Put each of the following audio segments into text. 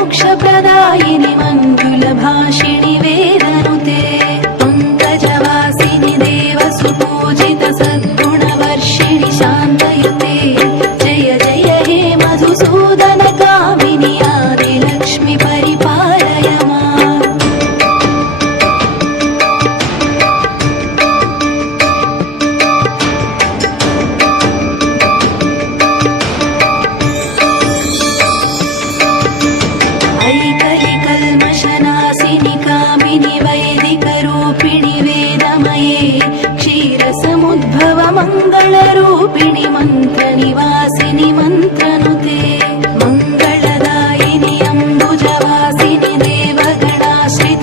मोक्षप्रदायिनि मञ्जुलभाषिणि वेदनुते पङ्कजवासिनि देवसुपूजित सद्गुणवर्षिणि शान्तयुते जय जय हे मधुसूदन कामिनि आदिलक्ष्मि परिपालय माम्। ऐकलिकल्मषनाशिनि कामिनि वैदिकरूपिणि वेदमये क्षीरसमुद्भव मङ्गलरूपिणि मन्त्रनिवासिनि मन्त्रनुते मङ्गलदायिनि अम्बुजवासिनि देवगणाश्रितपादयुते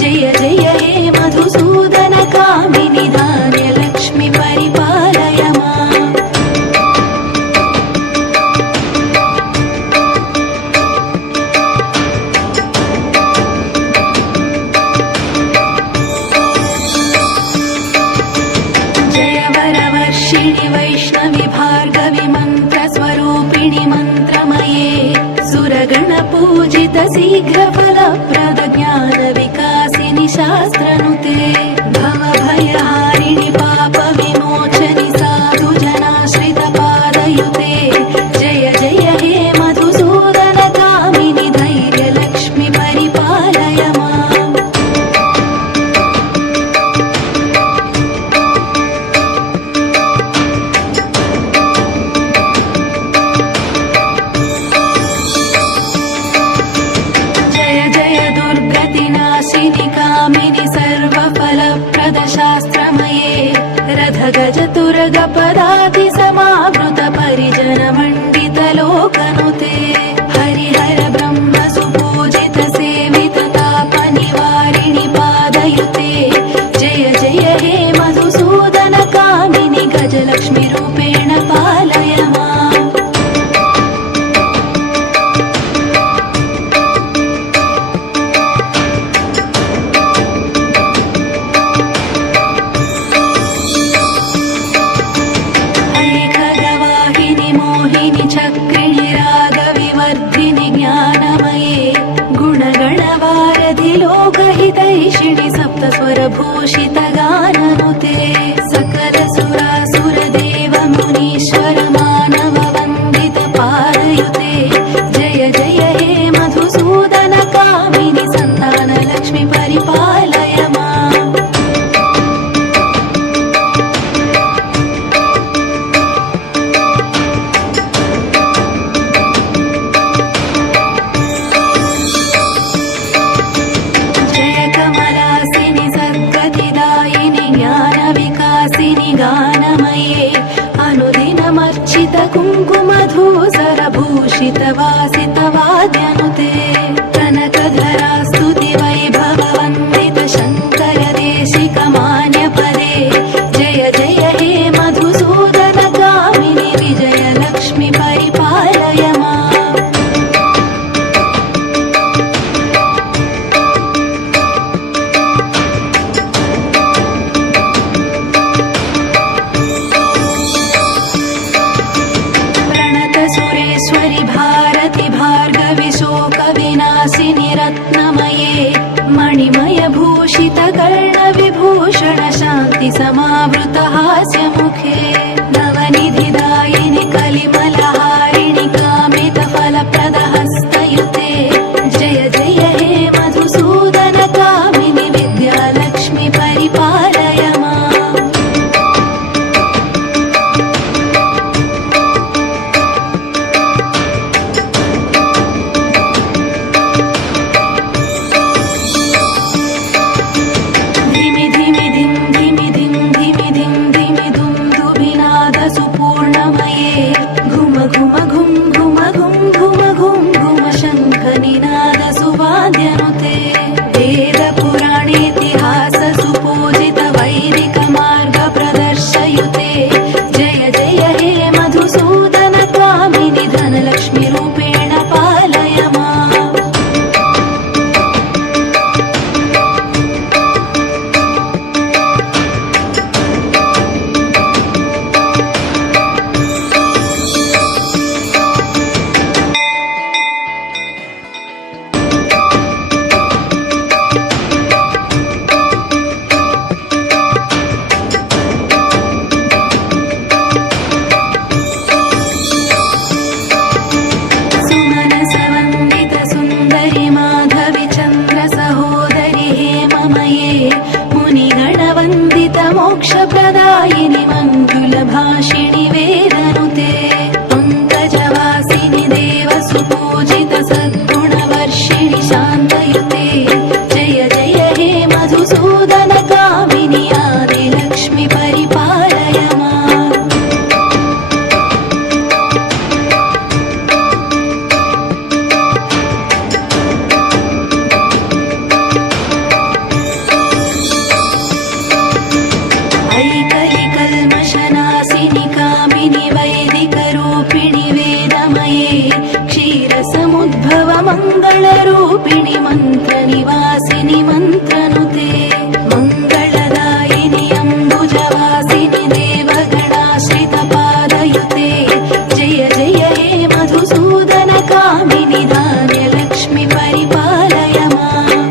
जय जय हे मधुसूदन कामिनि धान्यलक्ष्मि परिपालय माम्। जय वरवर्षिणि वैष्णवि भार्गवि मन्त्रस्वरूपिणि मन्त्रमये सुरगणपूजित शीघ्रफलप्रद ज्ञानविकासिनि शास्त्रनुते भवभयहारिणि पापविमोचनि साधुजनाश्रितपादयुते जय जय हे मधुसूदन कामिनि धैर्यलक्ष्मि परिपालय माम्। जय जय दुर्गतिनाशिनि कामिनि सर्वफलप्रद शास्त्रमये रथगजतुरगपदाति समावृत परिजनमण्डित लोकनुते हरिहर ब्रह्म सुपूजित सेवित तापनिवारिणि पादयुते जय जय हे मधुसूदन कामिनि गजलक्ष्मि रूपेण पालय माम्। ऐखगवाहिनि मोहिनि चक्रिणि रागविवर्धिनि ज्ञानमये गुणगणवारधि लोकहितैषिणि सप्तस्वरभूषित गाननुते सकल सुरासुर देव मुनीश्वर मानव वन्दित पादयुते जय जय हे मधुसूदन कामिनि सन्तानलक्ष्मि परिपालय माम्। जय कमलासिनि सद्गतिदायिनि ज्ञानविकासिनि गानमये अनुदिनमर्चित कुङ्कुमधूसरभूषित वासित वाद्यनुते कनकधरा स्तुति वैभव वन्दित शङ्कर देशिक मान्यपदे जय जय हे मधुसूदन कामिनि विजयलक्ष्मि परिपालय माम्। प्रणत सुरेश्वरि भारति भार्गवि शोकविनाशिनि रत्नमये मणिमय भूषित कर्णविभूषण शान्ति समावृत हास्यमुखे नवनिधिदायिनि कलिमलहारिणि कामित फलप्रद हस्तयुते जय जय हे मधुसूदन कामिनि विद्यालक्ष्मि परिपालय माम्। धिमि धिमि धिं धिमि धिं धिमि धिं धिमि धुं धुभि मन्त्रनिवासिनि मन्त्रनुते मङ्गलदायिनि अम्बुजवासिनि देवगणाश्रितपादयुते जय जय हे मधुसूदनकामिनि धान्यलक्ष्मि परिपालय माम्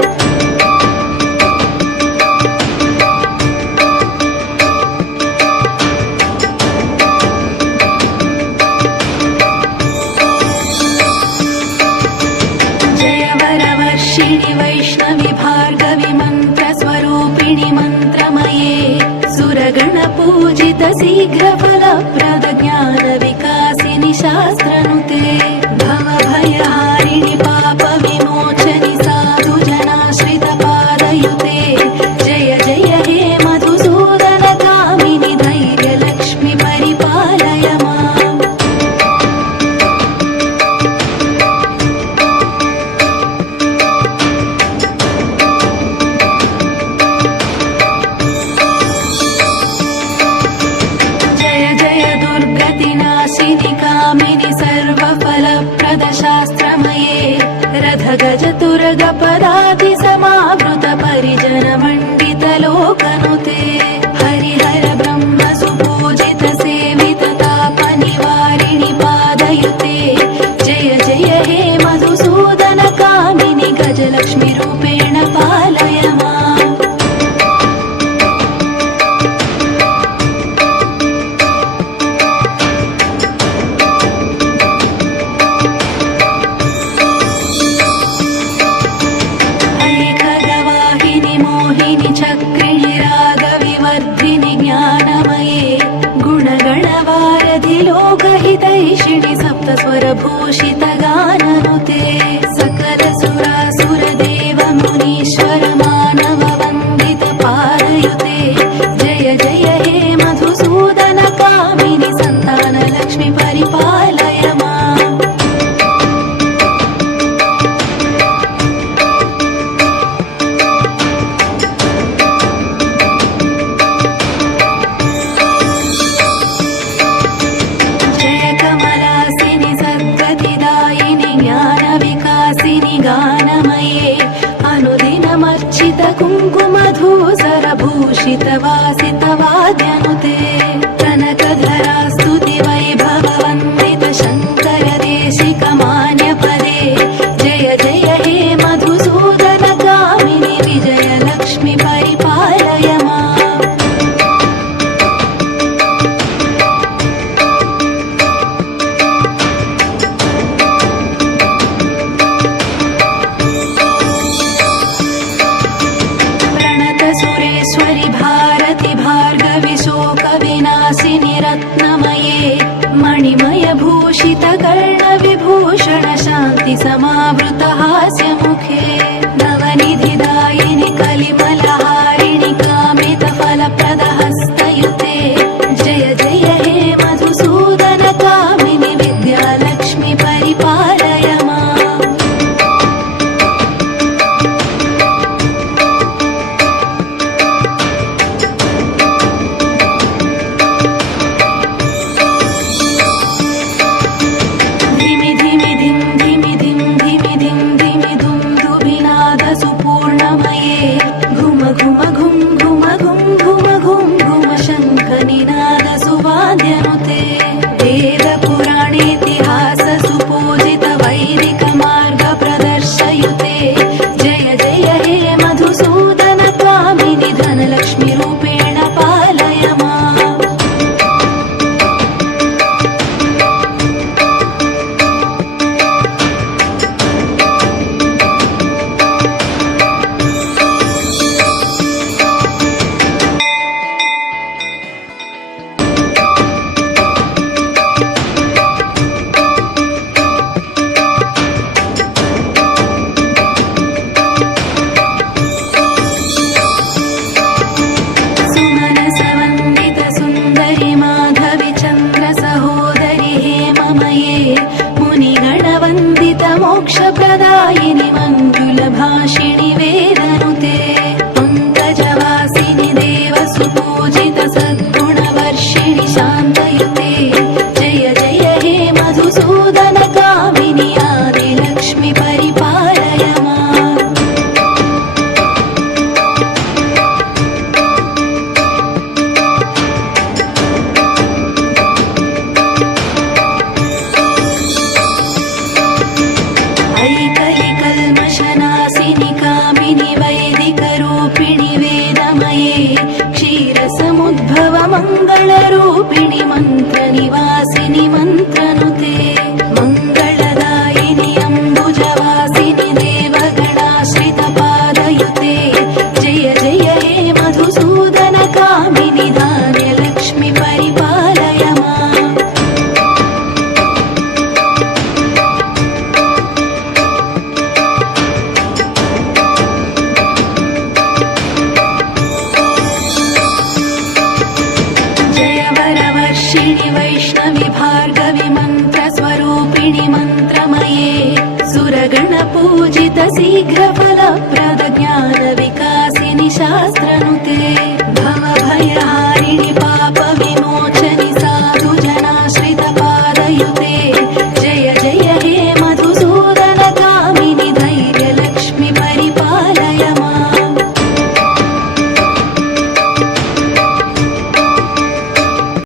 वैष्णवि भार्गवि मन्त्रस्वरूपिणि मन्त्रमये सुरगणपूजित शीघ्रफलप्रद ज्ञानविकासिनि शास्त्रनुते भवभयहारिणि पापविमोचनि साधुजनाश्रितपादयुते जय जय हे मधुसूदनकामिनि धैर्यलक्ष्मि परिपालय माम् कामिनि सर्वफलप्रद शास्त्रमये रथगजतुरगपदाति समावृत परिजन मण्डित लोकनुते हरिहर ब्रह्म सुपूजित सेवित तापनिवारिणि पादयुते जय जय हे मधुसूदन कामिनि गजलक्ष्मि रूपेण पालय माम् चक्रिणि रागविवर्धिनि ज्ञानमये गुणगणवारधि लोकहितैषिणि सप्तस्वरभूषित गाननुते सकल सुरासुरदेव मुनीश्वर मानव वन्दित पादयुते जय जय हे मधुसूदन कामिनि सन्तानलक्ष्मि परिपालय माम् गानमये अनुदिनमर्चित कुङ्कुमधूसरभूषित वासित वाद्यनुते कनकधरा स्तुति वैभववन्दित शङ्कर देशिक मान्यपदे जय जय हे मधुसूदन कामिनि विजयलक्ष्मि परिपालय माम् सुरेश्वरि भारति भार्गवि शोकविनाशिनि रत्नमये मणिमय भूषित कर्णविभूषण शान्ति समावृत हास्यमुखे नवनिधिदायिनि कलिमलहारिणि कामितफलप्रद हस्तयुते जय जय हे मधुसूदन कामिनि विद्यालक्ष्मि परिपालय माम् मोक्षप्रदायिनि मञ्जुलभाषिणि वेदनुते पङ्कजवासिनि देवसुपूजित सद्गुणवर्षिणि शान्तयुते जय जय हे मधुसूदन कामिनि आदिलक्ष्मि परिपालय माम् वर्षिणि वैष्णवि भार्गवि मन्त्रस्वरूपिणि मन्त्रमये सुरगणपूजित शीघ्रफलप्रद ज्ञानविकासिनि शास्त्रनुते